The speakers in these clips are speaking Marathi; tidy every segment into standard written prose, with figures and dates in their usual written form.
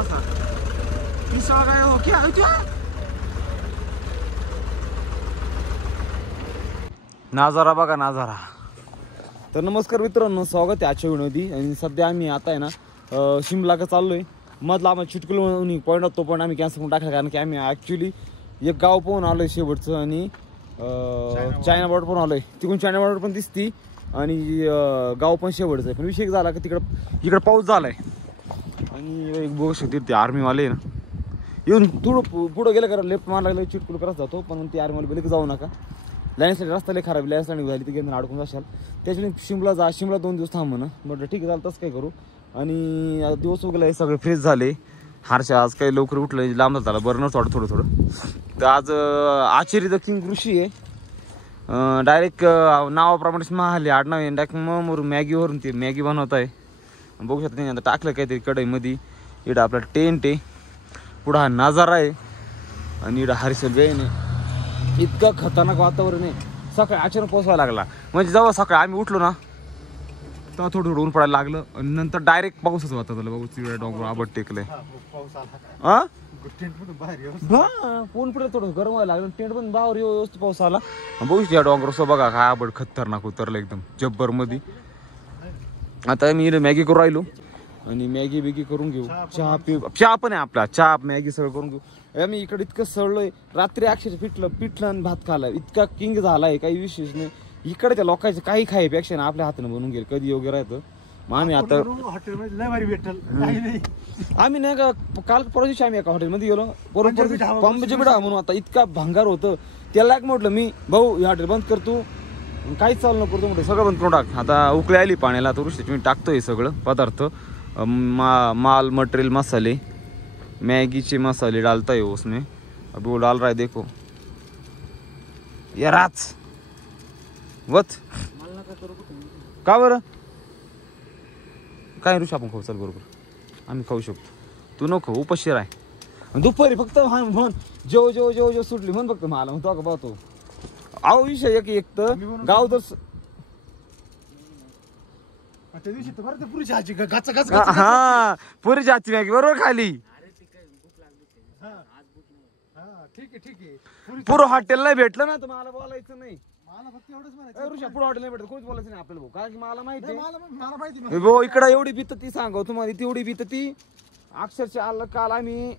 असा पिसळ काय हो क्या नाजारा बघा नाजारा. तर नमस्कार मित्रांनो, स्वागत आहे आजच्या व्हिडिओमध्ये. आणि सध्या आम्ही आता आहे ना शिमला चाललोय. मधला आम्हाला चिटकुल पॉईंट होतो पण आम्ही कॅन्सल करून टाकला, कारण की आम्ही ॲक्च्युली एक गाव पाहून आलोय शेवटचं आणि चायना बॉर्डर पण आलोय. तिकडून चायना बॉर्डर पण दिसती आणि गाव पण शेवटचं आहे. पण विषय झाला की इकडं पाऊस झालाय आणि एक बघू शकते ते आर्मीवाले ना येऊन थोडं पुढं गेलं करा लेफ्ट मारला गेलं चिटकुल करत जातो. पण ते आर्मीवाले बोलले की जाऊ नका, लँडस्लाईड रस्ता लय खराब, लँडस्लाईड झाली ती गेलं अडकून जाशाल. त्याच्याने शिमला 2 दिवस थांब म्हणा. म्हटलं ठीक आहे चालतं, तसं काय करू. आणि दिवस उगला हे सगळे फ्रेश झाले. हारशा आज काही लवकर उठलं, लांब झाला बरं नव्हतं थोडं. तर आज आचेरी द किंग ऋषी आहे. डायरेक्ट नावाप्रमाणेच महाली आडनाव आहे. डायरेक्ट मग मॅगीवरून ते मॅगी बनवत आहे. बघू शकता आता टाकलं काहीतरी कढईमध्ये. इकडं आपला टेंट आहे, पुढं हा नजारा आहे आणि इकडं हरिशल बेन आहे. इतकं खतरनाक वातावरण आहे. सकाळी अचानक पावसायला लागला, म्हणजे जेव्हा सकाळी आम्ही उठलो ना तेव्हा थोडं ऊन पडायला लागलं आणि नंतर डायरेक्ट पाऊसच होता. त्याला बघू तिकडे डोंगर आबट टेकलंय. ऊन पडलं थोडं गरम व्हायला लागलं, टेंट पण बाहेर व्यवस्थित पाऊस आला. बघू या डोंगर बघा काय आबट खतरनाक उतरलं एकदम जब्बर मध्ये. आता मी मॅगी करून राहिलो आणि मॅगी बिगी करून घेऊ. चहा पण आहे आपला, चहा मॅगी सगळं करून घेऊ. आम्ही इकडे इतकं सळलोय, रात्री अक्षरशः पिठलं आणि भात खाला. इतका किंग झालाय काही विशेष नाही. इकडे त्या लोकांचं काही खायपेक्षा ना आपल्या हाताने बनवून गेलं कधी योग्य राहतं. मग आम्ही आता आम्ही नाही का काल परवा आम्ही एका हॉटेलमध्ये गेलो, पंबजी बिडा म्हणून. आता इतका भंगार होतं, त्याला एक म्हटलं मी भाऊ हे हॉटेल बंद करतो, काहीच चालू नको करतो म्हटलं, सगळं बंद करून टाक. आता उकळी आली पाण्याला, तर मी टाकतोय सगळं पदार्थ, माल मटेरियल मसाले, मैगी मसाले डालता है उसमें. अब वो डाल रहा है देखो ये राज वत का बरं काय ऋषी आपण खाऊ, चल बरोबर आम्ही खाऊ शकतो, तू नको उपशीर आहे. दुपारी फक्त म्हण जेव जेव जेव जेव सुटली म्हण फक्त मला म्हणतो का पाहतो. अहो विषय एक तर गाव जर हा पुरीची आजची मॅगी बरोबर खाली. ठीक आहे पुरं हॉटेल नाही भेटलं ना तर मला बोलायचं नाही. मला फक्त एवढंच म्हणायचं ऋषा पुढं हॉटेल नाही भेटत कोणीच बोलायचं नाही आपल्याला भाऊ, कारण की मला माहिती भाऊ इकडं एवढी भीत ती सांगा तुम्हाला, तेवढी भीत ती अक्षरशः आलं. काल आम्ही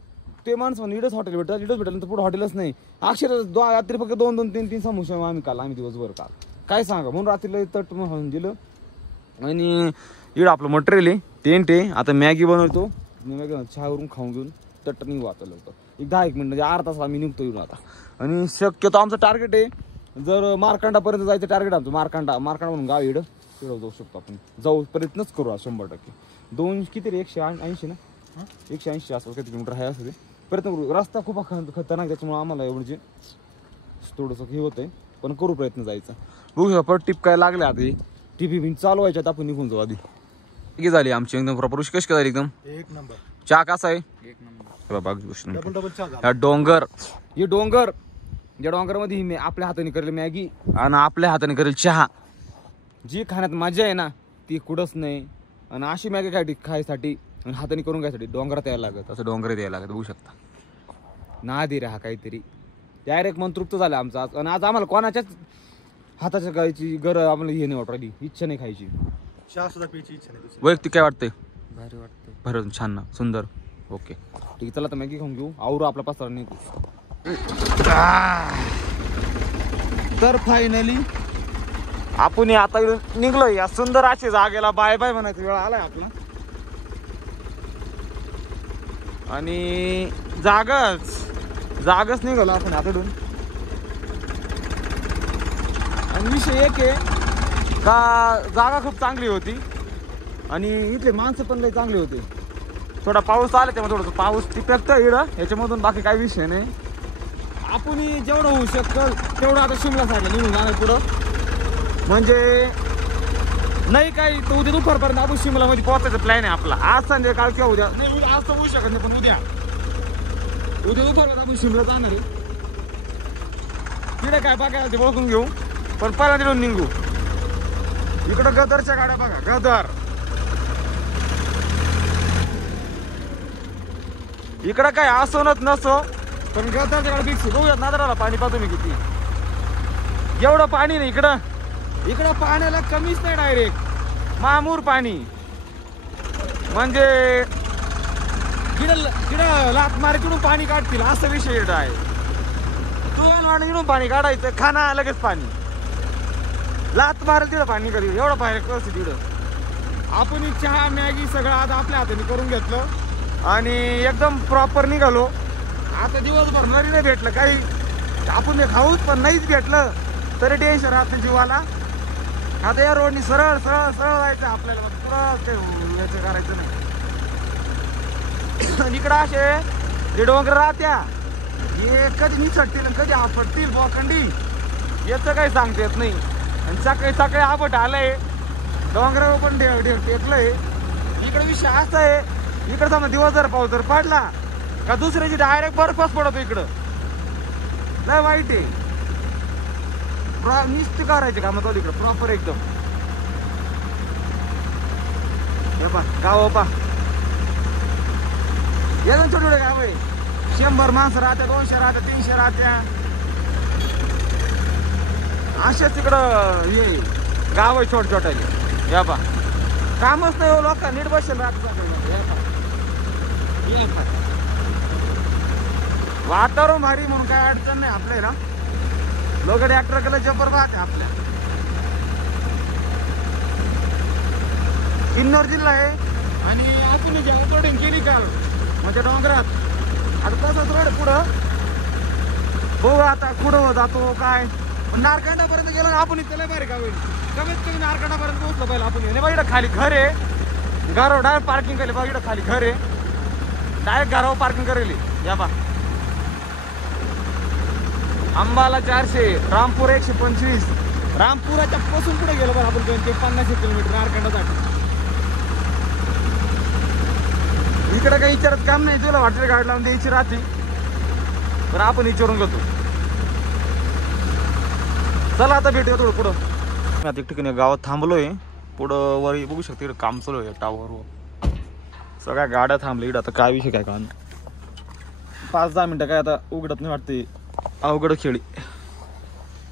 ते माणसं म्हणून इडच हॉटेल भेटत तर पुढे हॉटेलच नाही. अक्षर रात्री फक्त 2-3 समोसे आम्ही दिवसभर काय सांगा. म्हणून रात्रीला तट म्हणून दिलं. आणि इकडं आपलं मटेरियल आहे, टेंट आहे. आता मॅगी बनवतो, चहावरून खाऊन घेऊन तट निघू आता लवकर. एक 10-1 मिनिट म्हणजे अर्धा तास आम्ही निघतो येऊन आता. आणि शक्यतो आमचं टार्गेट आहे जर मार्कांडापर्यंत जायचं टार्गेट आमचं. मार्कांडा म्हणून गाव इकडं तिकडं जाऊ शकतो आपण, जाऊ प्रयत्नच करू 100%. 2 किती रे 180 ना 180 असं किती किलोमीटर आहे असं ते प्रयत्न करू. रस्ता खूप खतरनाक, त्याच्यामुळे आम्हाला एवढं थोडंसं हे होतंय, पण करू प्रयत्न जायचा. बघू परत टिप काय लागले आता. टिपी चालू व्हायच्यात आपण निघून जाऊ आधी. ठीक झाली आमची एकदम प्रॉपर. कशी काय झाली एकदम एक नंबर. चहा कसा आहे एक नंबर. डोंगर हे डोंगर, या डोंगरमध्ये मी आपल्या हाताने करेल मॅगी आणि आपल्या हाताने करेल चहा. जी खाण्यात मजा आहे ना ती कुठंच नाही. आणि अशी मॅगी खायसाठी आणि हाताने करून घ्यायसाठी डोंगरात यायला लागत, असं डोंगरात यायला लागत. बघू शकता ना दे हा काहीतरी डायरेक्ट मन तृप्त झालं आमचं आज. आणि आज आम्हाला कोणाच्याच हाताच्या खायची गरज आम्हाला हे नाही वाटली, इच्छा नाही खायची, चहा सुद्धा प्यायची इच्छा नाही. वैयक्तिक काय वाटतंय? भारी वाटतंय. भारी छान ना सुंदर. ओके ठीक आहे चला आता मॅगी खाऊन घेऊ, आवरू आपला पास्ता निघू. तर फायनली आपण आता निघलो या सुंदर अशी जागेला. बाय बाय म्हणायचा वेळ आलाय आपला. आणि जागच निघालो आपण आतडून. आणि विषय एक आहे का जागा खूप चांगली होती आणि इथले माणसं पण लई चांगली होते. थोडा पाऊस आला त्यामुळे थोडंसं पाऊस टिपकतं इकडं, याच्यामधून बाकी काही विषय नाही. आपण जेवढं होऊ शकतं तेवढं आता शिमला साईडला निघून जाणार पुढं. म्हणजे नाही काही तर उद्या दुपारपर्यंत आपण शिमलामध्ये पोहोचायचा प्लॅन आहे आपला. आज संध्याकाळ किंवा उद्या नाही, उद्या आज तर होऊ शकत नाही पण उद्या दुपारपर्यंत आपण शिमला जाणार आहे. तिकडे काय बघायला ते बघून घेऊ, पण पहिला तिकडून निघू. इकडं गदरच्या गाड्या बघा, गदर इकडं काय असोनच नसो पण गदारगड बीच बघूयात नादराला पाणी पाहतो मी किती एवढं पाणी नाही इकडं पाण्याला कमीच नाही डायरेक्ट मामूर पाणी म्हणजे तिकडं लात मार्कडून पाणी काढतील असं विषय आहे तू इकडून पाणी काढायचं खाना लगेच पाणी लात मारेल तिथं पाणी कधी एवढं पाणी कसं तिथं आपण चहा मॅगी सगळं आज आपल्या हाताने करून घेतलं आणि एकदम प्रॉपर निघालो आता दिवसभर नरी नाही भेटलं काही आपण ते खाऊच पण नाहीच भेटलं तरी टेन्शन राहत जीवाला आता या रोडनी सरळ सरळ सरळ जायचं आपल्याला पुरं करायचं नाही इकडं असे जे डोंगर राहत्या हे कधी निसटतील कधी आपटतील बोखंडी याचं काही सांगता येत नाही आणि सकाळी सकाळी आपट आलंय डोंगरावर पण टेकलंय इकडे विषय असा आहे इकडे समजा दिवस जर पाऊस जर पडला का दुसऱ्याची डायरेक्ट बर्फच पडतो इकडं लय वाईट आहे निश्चित करायचे काम चालू इकडं प्रॉपर एकदम हे पा गाव पा एकदम छोटे छोटे गाव आहे 100 माणसं राहत्या 200 राहत्या 300 राहत्या असेच तिकडं हे गाव आहे छोट छोट्याचे या पा कामच नाही हो लोक नीट बसेल राहत वातावरण भारी म्हणून काय अडचण नाही आपल्याला लोक ट्रॅक्टर केलं जबर पाहते आपल्या किन्नर जिल्हा आहे आणि आपण जेव्हा केली काल म्हणजे डोंगरात आता तसंच रोड पुढं बघू आता पुढं जातो काय नारकंडापर्यंत गेलो ना आपण इथं लय भारी का होईल कमीत कमी नारकंडापर्यंत पोहोचलो पाहिजे आपण बघ इकडं खाली घर आहे घरावर डायरेक्ट पार्किंग केली बघ इकडं खाली घर आहे डायरेक्ट घरावर पार्किंग करेली या बा अंबाला 400 रामपूर 125 रामपुराच्या पासून पुढे गेलो बघ आपण 50 किलोमीटर नारकंडासाठी इकडे काही विचारत काम नाही तुला वाटतं गाडी लावून द्यायची राहते पण आपण विचारून घेतो चला आता भेटूया थोडं पुढं मी आता एक ठिकाणी गावात थांबलोय पुढं वर बघू शकते इकडे काम चालू आहे टावरवर सगळ्या गाड्या थांबल्या इकडं आता काय विषय काय का 5-10 मिनिटं काय आता उघडत नाही वाटते अवघड खेळी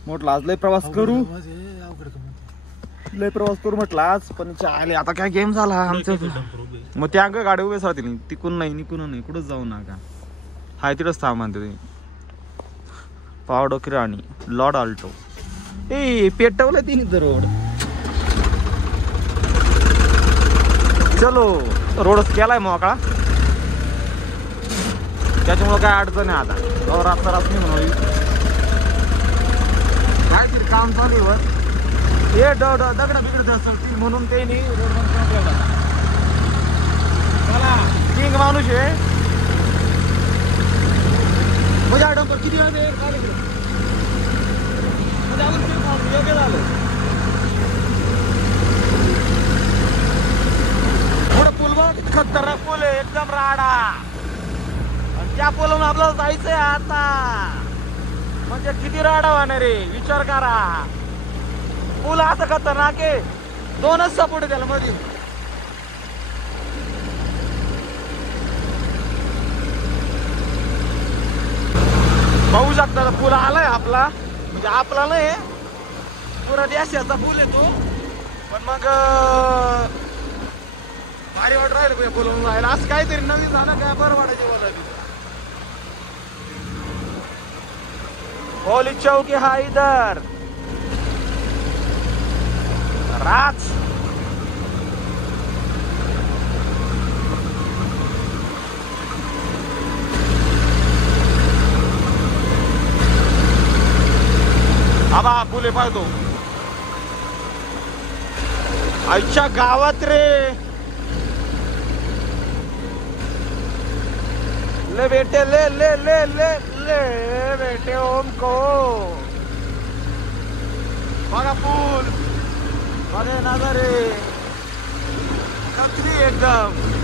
म्हटलं आज लय प्रवास करू म्हटलं आज पण आले आता काय गेम झाला आमचं मग त्या अंग गाडी उभेच राहतील तिकून नाही निकून नाही कुठंच जाऊ नका हाय तिथंच थांब म्हणते तुम्ही पावडो किराणी लॉर्ड आल्टो ए पेटवलं तिने रोड चलो रोडच केलाय मोकळा त्याच्यामुळे काय अडचण आहे आता रात्र रात्री म्हणून काय तरी काम चालू वर हे दगड बिगड असतील म्हणून ते नाही रोड चला किंग माणूस आहे म्हणजे डंपर किती वेळ योग्य झालं पुढे पूल बघ खतरनाक पूल आहे एकदम राडा आणि त्या पूलवरून आपल्याला जायचंय आता म्हणजे किती राडा होणार रे विचार करा पूल असं खतरनाक आहे 2च सपोर्ट आहे त्याला मध्ये पाहू शकता पूल आलाय आपला म्हणजे आपला नाही पुरा देशाचा पूल आहे तो पण मग भारी वाट राहिलं बोलवून राहिला असं काहीतरी नवीन झालं काय बरं वाटायचे मला होली चौकी हा इधर राज आबा फुले पाहतो आईच्या गावात रे ले बेटे ले ले ले ले ले बेटे ओम को बघा पूल बघे नजारे कचरी एकदम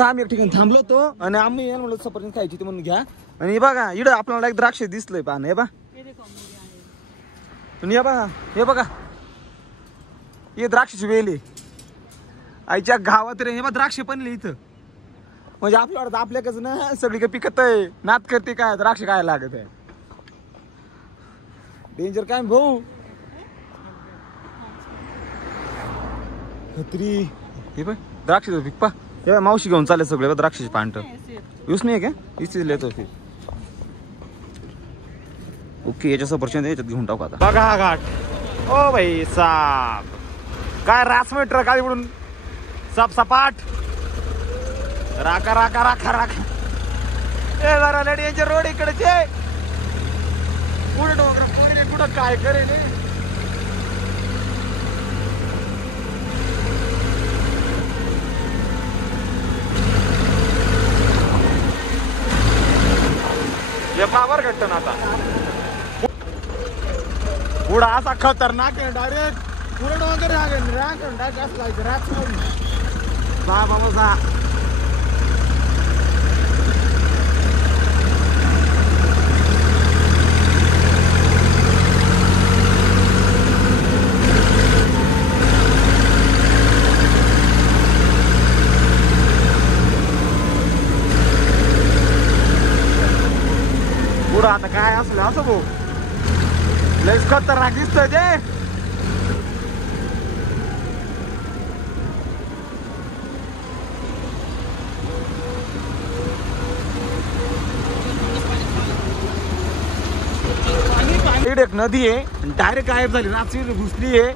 आम्ही एक ठिकाणी थांबलो होतो आणि आम्ही म्हणलं सफरचंद खायची ते म्हणून घ्या आणि बघा इकडं आपल्याला एक द्राक्ष दिसलंय पाहणं हे बा हे बघा हे द्राक्षाची वेल आहे. आईच्या गावात रे हे द्राक्ष पण इथं. म्हणजे आपल्याकडं आपल्याकडच ना सगळी पिकत आहे. नात करते काय द्राक्ष काय लागत आहे. डेंजर काय भाऊ. खत्री हे पण द्राक्ष पीक पा. हे मावशी घेऊन चालले सगळे द्राक्षाचे पांट. यूज नाही का इथेच लिहितो ते. ओके याच्या सफरचंद याच्यात घेऊन टाकू आता. बघा हा घाट. ओ भाई साप काय रासमेट ट्रक आली इकडून. साप सपाट राखा राखा राखा राखा. ए जरा लढी यांचे रोड इकडचे पुढे डोंगर पहिले कुठं काय करेल. हे पावर घट्ट ना आता पुढं असा खतरनाक आहे डायरेक्ट पुढे डोंगर जा बाबा जा. पुढं आता काय असलं असं भाऊ लयच खतरनाक दिसतंय ते. एक नदी आहे डायरेक्ट गायब झाली. रात्री घुसली आहे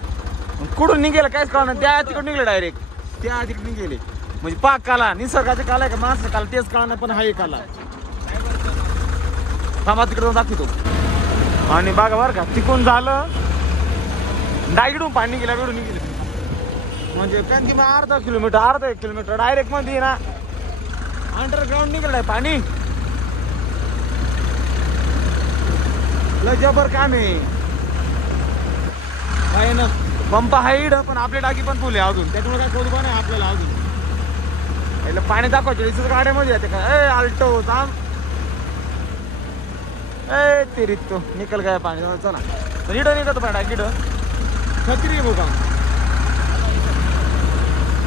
कुठून निघेल काहीच कळणार. त्या तिकडून निघले डायरेक्ट त्या तिकडे निघेले. म्हणजे पाक काला निसर्गाचे काला आहे का माणसं काला तेच कळणार. पण हा एक काला थांबा तिकडे जाऊन दाखवतो. आणि बघा बरं का तिकून झालं डायरेक्ट पाणी गेला वेळून निघेल. म्हणजे कारण की अर्धा 1 किलोमीटर डायरेक्ट मध्ये ना अंडरग्राऊंड निघेल पाणी. जबर काम आहे काय ना. पंप हाईड पण आपली टाकी पण फुल आहे अजून. त्याच्यामुळे काय खोद पण आहे आपल्याला अजून. पाणी दाखवायचं गाड्यामध्ये येते काय आल्टो थांब. ए ते रितो निकल गया पाणी. चला रिड निघत पण टाकीड खत्री बघा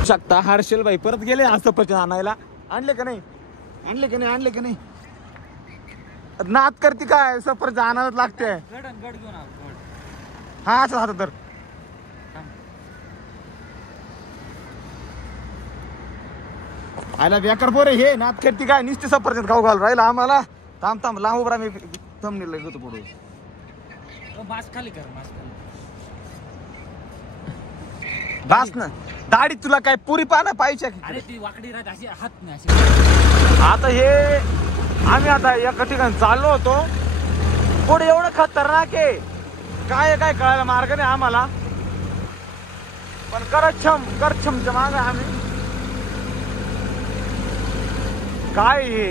शकता. हर्षल भाई परत गेले असं पण आणायला. आणले का नाही आणले का नाही आणले का नाही. नात करते काय सफर आणायलाच लागते. हा असं राहत तर आयला बेकार पोरे हे नात करते काय नुसते सफरचंद खाऊ घाल राहिला आम्हाला. थांब थांब लांब उभा मी थंबनेल घेतो पुढे. मास्क खाली कर मास्क बास ना दाढी तुला काय पुरी पाना पाहिजे. अरे ती वाकडी राहत अशी हात नाही अशी. आता हे आम्ही आता एका ठिकाणी चाललो होतो. पुढे एवढं खतरनाक आहे काय काय कळायला मार्ग नाही आम्हाला. पण करछमच्या माग आम्ही काय हे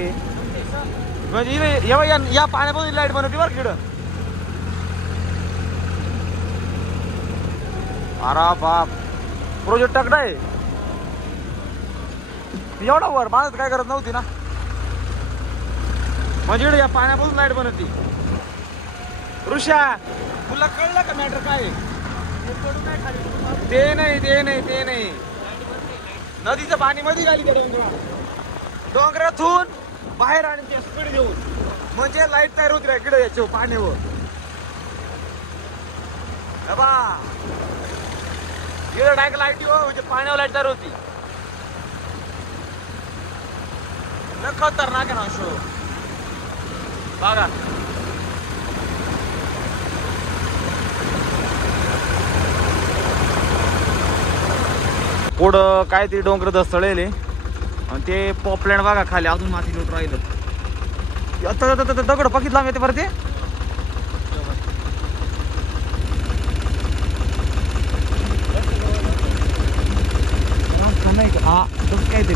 म्हणजे या पाण्यापासून लाईट बनवते बरं किड. अरे बाप प्रोजेक्ट टाकला आहे. एवढा वर बांधत काय करत नव्हती ना. म्हणजे या पाण्यापासून लाईट बनवती. ऋषा तुला कळलं का मॅटर काय. ते नाही ते नाही ते नाही नदीचं पाणी मध्ये घाली डोंगरातून बाहेर आणि ते स्पीड घेऊन म्हणजे लाईट तयार होती इकडे याच्या पाण्यावर. डायरेक्ट लाईट म्हणजे पाण्यावर लाईट तयार होती. खतरनाक आहे ना शो बघा. पुढं काय ते डोंगर दस्तळेले आणि ते पॉपलँड बघा खाली अजून माती लोट राहिलं. आता दगड पकीत लांब येते बरं ते. नाही का हा तसं काहीतरी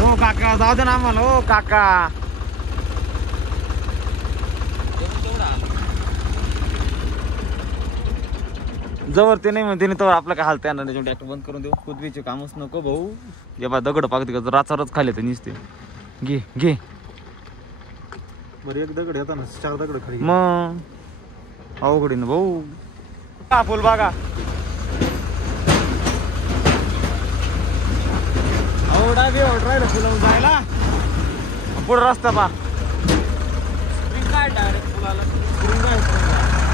हो काका जाऊ दे ना आम्हाला. हो काका जवळ ते नाही म्हणते तर आपलं काय हालत येणार नाही. ट्रॅक्टर बंद करून देऊ. पृथ्वीचे कामच नको भाऊ. जेव्हा दगड पाकते का राचारच खाली ते निसते. घे घे बरं एक दगड येताना 4 दगड खाली. मग अवघडीन भाऊ हा फुल बागा अवघडा बी अवघड राहिलं फुलावून जायला पुढं रस्ता पा काय डायरेक्ट फुलाला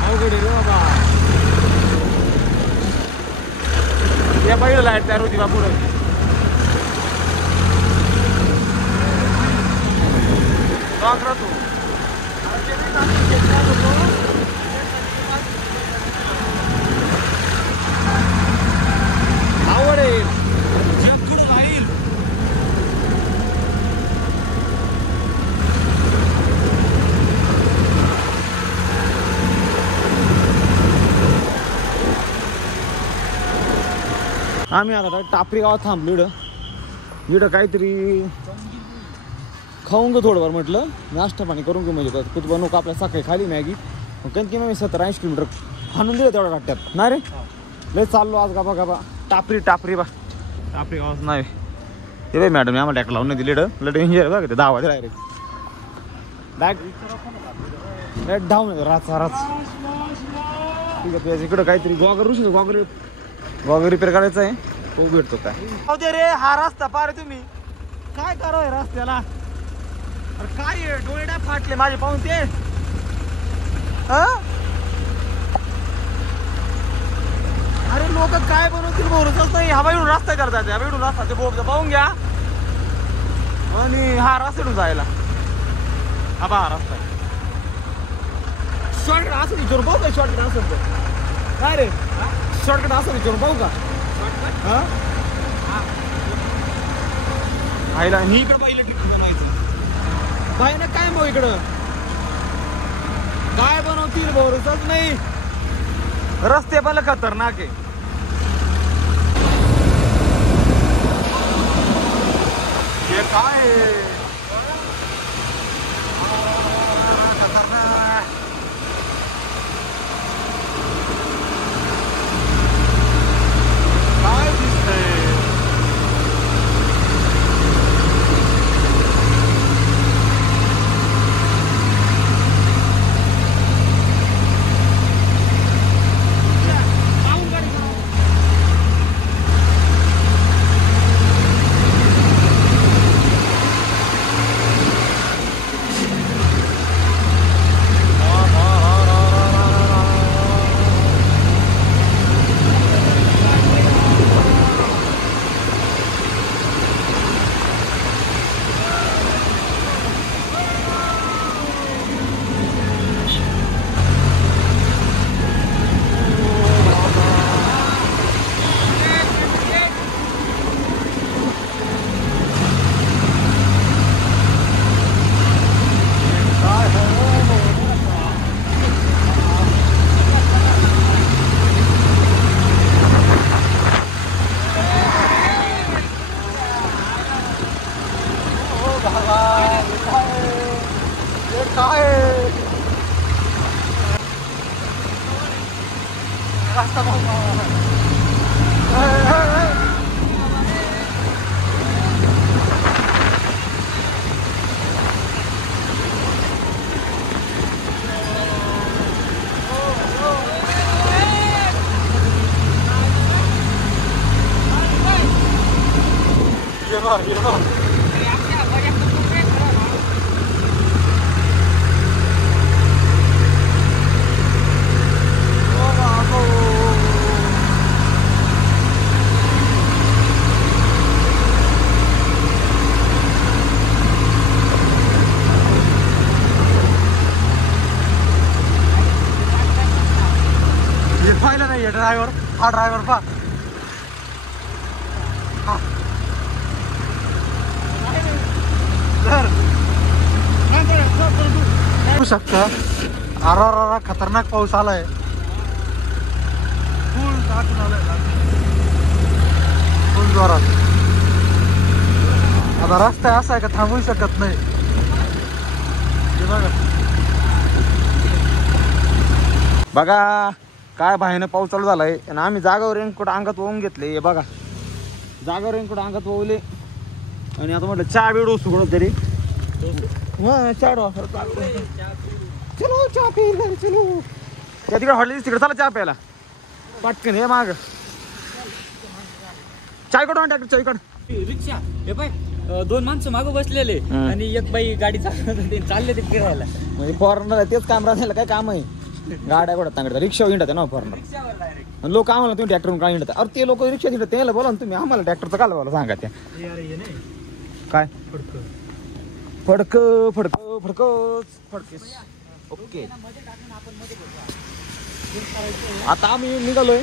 अवघड आहे रे बाबा या पहिलं लाईट तयार होती बा पुढं तू आवड आहे राहील आम्ही आता टापरी गावात थांबलो इकडं काहीतरी खाऊन गो थोडंफार म्हटलं नाश्ता पाणी करून घेऊ म्हणजे कुठं बनवू का आपल्या सकाळी खाली मॅगी कणकी मग 70-80 किलोमीटर हाणून दिलं तेवढ्या टाट्यात नाही रे लय चाललो आज गाबा गाबा टापरी बा टापरी गावाच नाही ते बाई मॅडम आम्हाला टॅक लावून नाही दिले लट इंजिनियर बघा ते 10 वाजे डायरेक्ट धावून राच ठीक आहे इकडं काहीतरी गॉगर रिपेअर करायचं आहे तो भेटतो काय दे रे हा रस्ता पारे तुम्ही काय करावं रस्त्याला अरे काय डोळे नाही फाटले माझे पाहून ते अरे लोक काय बनवतील बोलतच नाही हा बाईडून रस्ता करतात हा बाईडून रस्ता ते बोर्ड पाहून घ्या आणि हा रस्त्यातून जायला हा बा हा रस्ता शॉर्टकट असं विचारून पाहू का शॉर्टकट असेल तर काय रे शॉर्टकट असं विचारून पाहू का हा आईला ही इकडं पाहिलं इलेक्ट्रिक बनवायचं काय ना काय मग इकडं काय बनवतील भरोसाच नाही रस्ते पण खतरनाक आहे हे काय खतरनाक काय दिसतंय पाहिलं नाही ड्रायव्हर हा ड्रायव्हर पा शकता आरा खतरनाक पाऊस आलाय फुल जोरात आता रस्ता असा आहे का थांबू शकत नाही बघा काय बाहेरनं पाऊस चालू झालाय आणि आम्ही जागावर रेनकोट अंगात वाहून घेतले हे बघा जागावर रेनकोट अंगात वाहले आणि आता म्हटलं चहा बिडू सुगड तरी चलो चहा पी चलो त्या तिकडे हॉटेल तिकडे चला चहा प्यायला पटकन हे माग चाय कडून ट्रॅक्टर चाय कड रिक्षा हे पाय 2 माणसं मागं बसलेले आणि एक बाई गाडी चालवत होती, चालले ते फिरायला. म्हणजे फॉरनर तेच काम राहण्याला काय काम आहे गाड्या गोडा तांगडतात रिक्षा हिंडत ना फॉरनर रिक्षावर डायरेक्ट. आणि लोक आम्हाला तुम्ही ट्रॅक्टरून काय हिंडतात अरे ते लोक रिक्षा हिंडत त्याला बोला ना तुम्ही आम्हाला ट्रॅक्टरचं काय बोला सांगा त्या काय फडक फडक फडकच फडकेस ओके. आता आम्ही निघालोय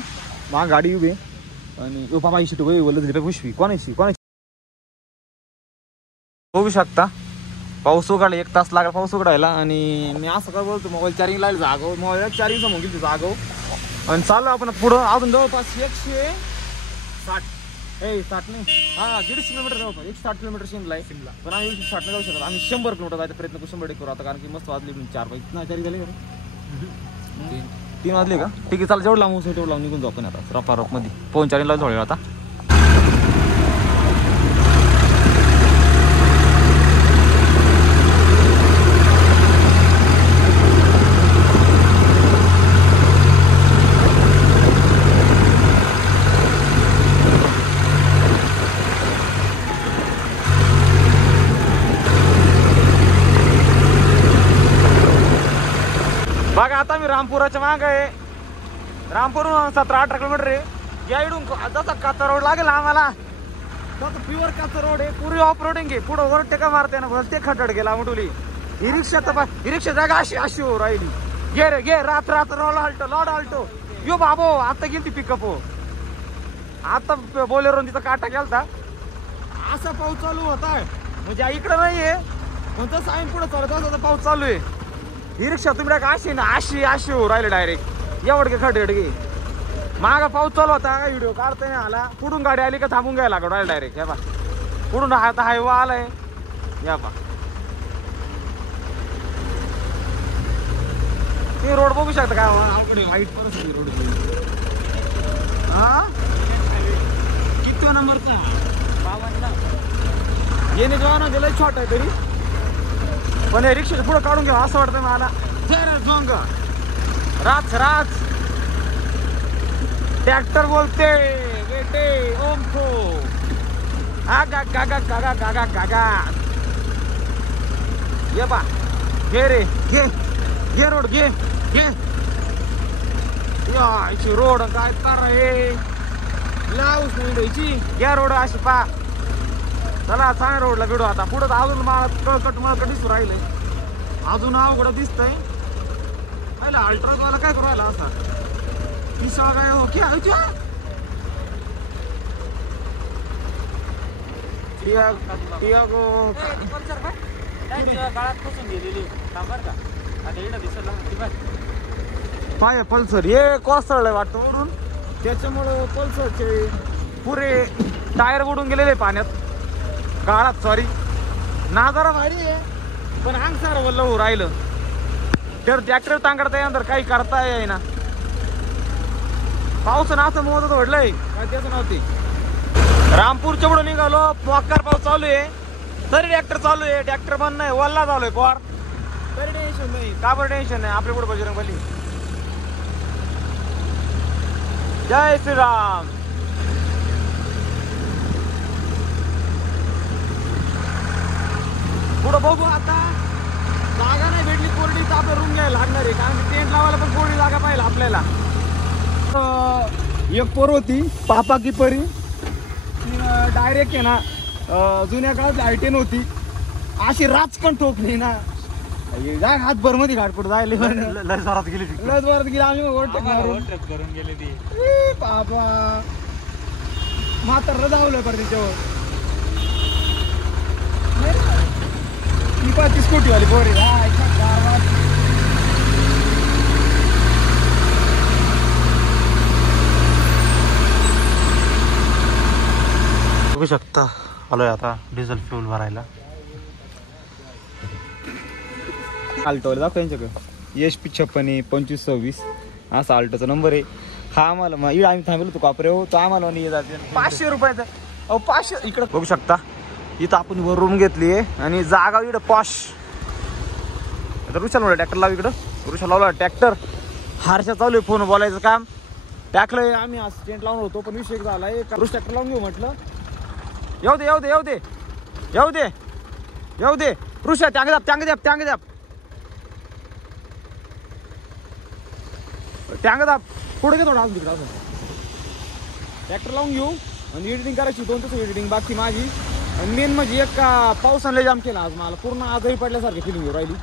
मा गाडी उभी आणि बाबा ही शिटू बोलत पुष्वी कोणाची बघू शकता पाऊस उघडला 1 तास लागला पाऊस उघडायला आणि मी असं काय बोलतो मोबाईल चार्जिंग लावलं जागो मोबाईल चार्जिंग समोर गेली जागो आणि चाललो आपण पुढं अजून जवळपास 160 नाही हा 150 किलोमीटर जवळपास 160 किलोमीटर शिमला आहे पण आम्ही 160 जाऊ शकतो आम्ही 100 किलोमीटर जायचा प्रयत्न करू 100 करू आता कारण की मस्त वाजले 4 झाले का 3 वाजले का ठीक आहे चला जेवढं लावून तेवढं लावून निघून जाऊ आपण आता रफा रफ मध्ये फोन चार्जिंग लावून झोळेल आता. बघा आता मी रामपुराच्या माग आहे रामपूरहून 17-18 किलोमीटर आहे या इडून जसा काचा रोड लागेल आम्हाला तसं प्युअर काचा रोड आहे पुरी ऑफ रोडिंग आहे पुढं ओव्हरटेका मारते ना भलते खटड गेला मुटुली ही रिक्षा तर ही रिक्षा जागा अशी हो राहिली घे रे घे रात लॉड आल्टो यो बाबो आता गेली ती पिकअप हो आता बोलेरो तिचा काटा गेलता असा पाऊस चालू होता म्हणजे इकडं नाहीये पण तसं आम्ही पुढे चालत तसा पाऊस चालू आहे. ही रिक्षा तुम्ही अशी ना अशी हो राहिले डायरेक्ट एवढे खडगे मागा पाऊस चालू होता व्हिडिओ काढता नाही आला पुढून गाडी आली का थांबून घ्यायला लागलो डायरेक्ट या बा पुढून आता हायवा आलाय या बा ते रोड बघू शकता का वाईट परिस्थिती रोड हा किती नंबरचा 52 येणे जेव्हा दिलाय छोटा आहे तरी पण हे रिक्षाच्या पुढे काढून घ्या असं वाटतं मला जोंग राज ट्रॅक्टर बोलते बेटे ओमको आगा गागा गागा गागा गागा ये बा घे रे घे रोड घे याची रोड काय कर रे लावूच नाही द्यायची घ्या रोड अशी पा चला चांगल्या रोडला भेटू आता पुढं अजून मळकट दिसू राहिले अजून अवघड दिसतंय पहिला अल्ट्रावाला काय करू राहिला असा पिसा काय हो क्या काळात पासून गेलेली बर का आता इकडं दिसत पाय पल्सर हे कोसळलंय वाटतं वरून त्याच्यामुळं पल्सरचे पुरे टायर उडून गेलेले पाण्यात काळात सॉरी नाजारा भारी आहे पण अंग सारं वल्ल हो राहिलं तर ट्रॅक्टर तांगडता येणार काही करता येईना पावसानं असं मोदत घडलंय काय त्याचं नव्हती. रामपूरच्या पुढे निघालो मोक्कार पाऊस चालू आहे तरी ट्रॅक्टर चालू आहे ट्रॅक्टर बंद नाही वल्ला चालू आहे पोर तरी टेन्शन नाही का बरं टेन्शन नाही आपल्या पुढे बजरंगबली. जय श्रीराम. पुढं बघू आता जागा नाही भेटली कोरडी तर आपलं रूम घ्यायला लागणार आहे कारण टेंट लावायला पण कोरडी जागा पाहिजे आपल्याला. एक पोर होती पापा की परी डायरेक्ट आहे ना जुन्या काळात आयटेन होती अशी राचकन ठोकली ना जाग हातभर मध्ये घाटपट जायला लय जोरात गेली आम्ही ओव्हरटेक करून गेले ती पापा म्हातारला धावलं पर तिच्यावर ती पाच स्कूटी वाली पोरी बघू शकता आलोय आता डिझेल फ्यूल भरायला. आल्टोला दाखव यांच्याकडे HP 56 2526 असा आल्टोचा नंबर आहे हा आम्हाला इकडे आम्ही थांबलो होतो कापरे हो तो आम्हाला जाते 500 रुपयाचा 500 इकडे बघू शकता इथं आपण वर रूम घेतली आहे आणि जागा इकडं पॉश आता रुशाल ट्रॅक्टर लाव इकडं रुशाल लावला ट्रॅक्टर हारशा चालू आहे फोन बोलायचं काम टाकलंय आम्ही आज टेंट लावून होतो पण विषय झालाय ट्रॅक्टर लावून घेऊ म्हटलं येऊ दे येऊ दे येऊ दे येऊ दे येऊ दे ऋषा टांग द्या टांग द्या टांग द्या टांग द्या पुढे घे थोडं अजून तिकडे अजून ट्रॅक्टर लावून घेऊ आणि एडिटिंग करायची 2 तास एडिटिंग बाकी माझी आणि मेन म्हणजे एक पावसाने जाम केला आज मला पूर्ण आजारी पडल्यासारखी फिलिंग येऊ राहिली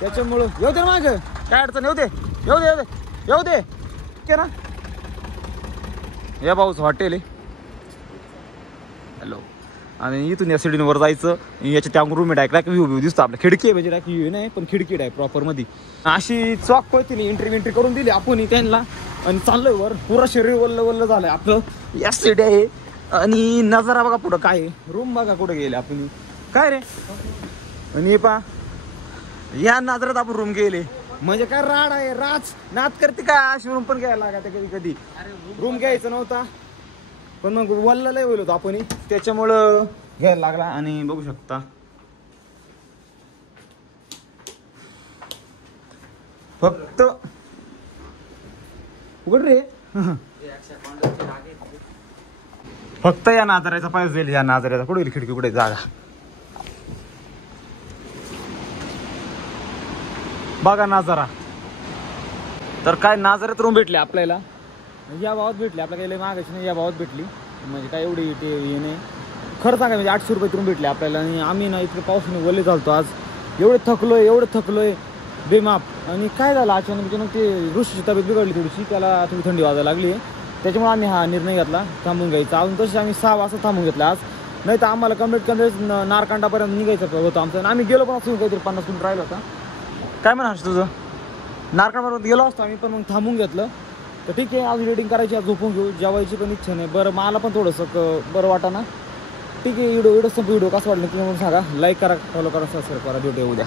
त्याच्यामुळं येऊ दे माग काय अडचण येऊ दे येऊ दे येऊ दे येऊ दे ठीक ना या भाऊच हॉटेल आहे हॅलो आणि इथून या सिडीवर जायचं याच्या त्या रूम आहे डायरेक्ट व्ह्यू दिसतो आपल्या खिडकी आहे म्हणजे डायरेक्ट व्ह्यू नाही पण खिडकी आहे प्रॉपरमध्ये अशी चॉक पळतील एंट्री करून दिली आपण त्यांना आणि चाललोय वर पुरा शरीर वल्ल वल्ल झालंय आपलं या सिडी आहे आणि नजारा बघा पुढं काय आहे रूम बघा कुठं गेले आपण काय रे आणि पा या नजरात आपण रूम गेले म्हणजे काय राड आहे राज नाच करते का अशी रूम पण घ्यायला लागा कधी कधी रूम घ्यायचा नव्हता पण मग वल्ल लय होईल होतो आपण त्याच्यामुळं घ्यायला लागला आणि बघू शकता फक्त उघड रे फक्त या नाजराचा पाय जाईल या नाजराचा कुठे गेली खिडकी कुठे जागा बघा नाजरा तर काय नाजरात रूम भेटले आपल्याला या भावात भेटली आपल्याला काही मागायची नाही या भावात भेटली म्हणजे काय एवढी ते हे नाही खरं सांगा म्हणजे 800 रुपये रूम भेटले आपल्याला आणि आम्ही ना इतके पावसाने वल्ले चालतो आज एवढे थकलोय बेमाप आणि काय झालं अचानक ते ऋषीची तब्येत बिघडली थोडीशी त्याला थोडी थंडी वाजायला लागली त्याच्यामुळे आम्ही हा निर्णय घेतला थांबून घ्यायचा अजून तसे आम्ही 6 वाजता थांबून घेतला आज नाही तर आम्हाला कम्प्लीट नारकांडापर्यंत निघायचं होतं आमचं आणि आम्ही गेलो पण असं काहीतरी 50 मिनिट राहिलं होता काय म्हणा तुझं नारकांडापर्यंत गेलो असतो आम्ही पण मग थांबून घेतलं तर ठीक आहे आज रेडिंग करायची आज झोपून घेऊ जेवायची पण इच्छा नाही बरं मला पण थोडंसं बरं वाटा ना ठीक आहे व्हिडिओ कसं वाटलं की म्हणून सांगा लाईक करा फॉलो करा सबस्क्राईब करा भेटूया उद्या